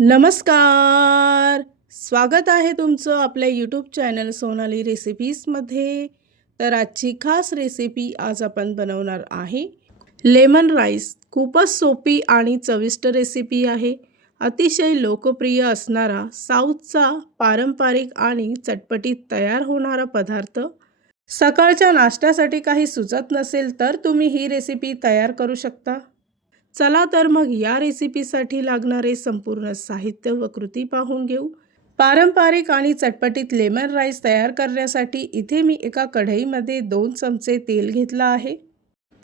नमस्कार. स्वागत आहे तुमचं आपल्या यूट्यूब चॅनल सोनाली रेसिपीजमध्ये. तर आजची खास रेसिपी आज आपण बनवणार आहे लेमन राईस. खूपच सोपी आणि चविष्ट रेसिपी आहे. अतिशय लोकप्रिय असणारा साऊथचा पारंपरिक आणि चटपटीत तयार होणारा पदार्थ. सकाळच्या नाश्त्यासाठी काही सुचत नसेल तर तुम्ही ही रेसिपी तयार करू शकता. चला तर मग या रेसिपीसाठी लागणारे संपूर्ण साहित्य व कृती पाहून घेऊ. पारंपरिक आणि चटपटीत लेमन राईस तयार करण्यासाठी इथे मी एका कढईमध्ये 2 चमचे तेल घेतलं आहे.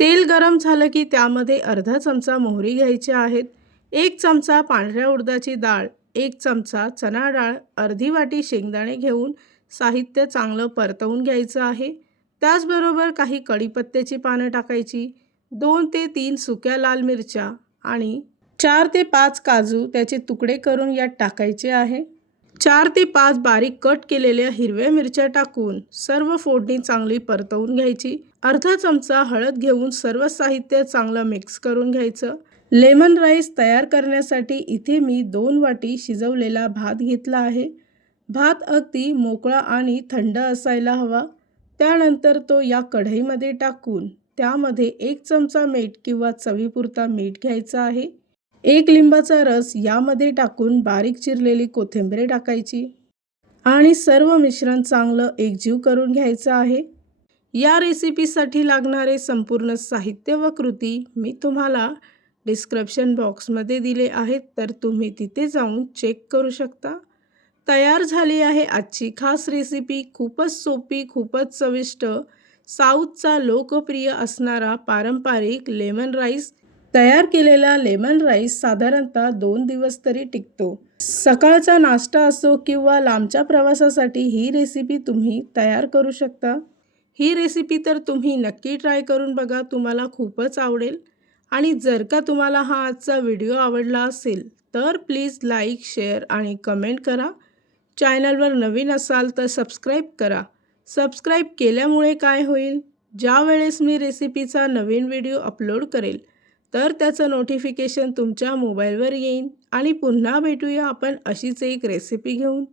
तेल गरम झालं की त्यामध्ये अर्धा चमचा मोहरी घ्यायची आहेत, 1 चमचा पांढऱ्या उडदाची डाळ, 1 चमचा चणा डाळ, अर्धी वाटी शेंगदाणे घेऊन साहित्य चांगलं परतवून घ्यायचं आहे. त्याचबरोबर काही कढीपत्त्याची पानं टाकायची, 2 ते 3 सुक्या लाल मिरच्या आणि 4 ते 5 काजू त्याचे तुकडे करून यात टाकायचे आहे. 4 ते 5 बारीक कट केलेल्या हिरव्या मिरच्या टाकून सर्व फोडणी चांगली परतवून घ्यायची. अर्धा चमचा हळद घेऊन सर्व साहित्य चांगलं मिक्स करून घ्यायचं. लेमन राईस तयार करण्यासाठी इथे मी 2 वाटी शिजवलेला भात घेतला आहे. भात अगदी मोकळा आणि थंड असायला हवा. त्यानंतर तो या कढईमध्ये टाकून त्यामध्ये 1 चमचा मीठ किंवा चवीपुरता मीठ घ्यायचा आहे. 1 लिंबाचा रस यामध्ये टाकून बारीक चिरलेली कोथिंबीर टाकायची आणि सर्व मिश्रण चांगलं एकजीव करून घ्यायचं आहे. या रेसिपीसाठी लागणारे संपूर्ण साहित्य व कृती मी तुम्हाला डिस्क्रिप्शन बॉक्समध्ये दिले आहेत, तर तुम्ही तिथे जाऊन चेक करू शकता. तयार झाली आहे आजची खास रेसिपी. खूपच सोपी, खूपच चविष्ट, साऊथचा लोकप्रिय असणारा पारंपरिक लेमन राईस. तयार केलेला लेमन राईस साधारणतः 2 दिवस तरी टिकतो. सकाळचा नाश्ता असो किंवा लांबच्या प्रवासासाठी ही रेसिपी तुम्ही तयार करू शकता. ही रेसिपी तर तुम्ही नक्की ट्राय करून बघा, तुम्हाला खूपच आवडेल. आणि जर का तुम्हाला हा आजचा व्हिडिओ आवडला असेल तर प्लीज लाईक, शेअर आणि कमेंट करा. चॅनलवर नवीन असाल तर सबस्क्राईब करा. सबस्क्राईब केल्यामुळे काय होईल, ज्या वेळेस मी रेसिपीचा नवीन व्हिडिओ अपलोड करेल तर त्याचं नोटिफिकेशन तुमच्या मोबाईलवर येईल. आणि पुन्हा भेटूया आपण अशीच एक रेसिपी घेऊन.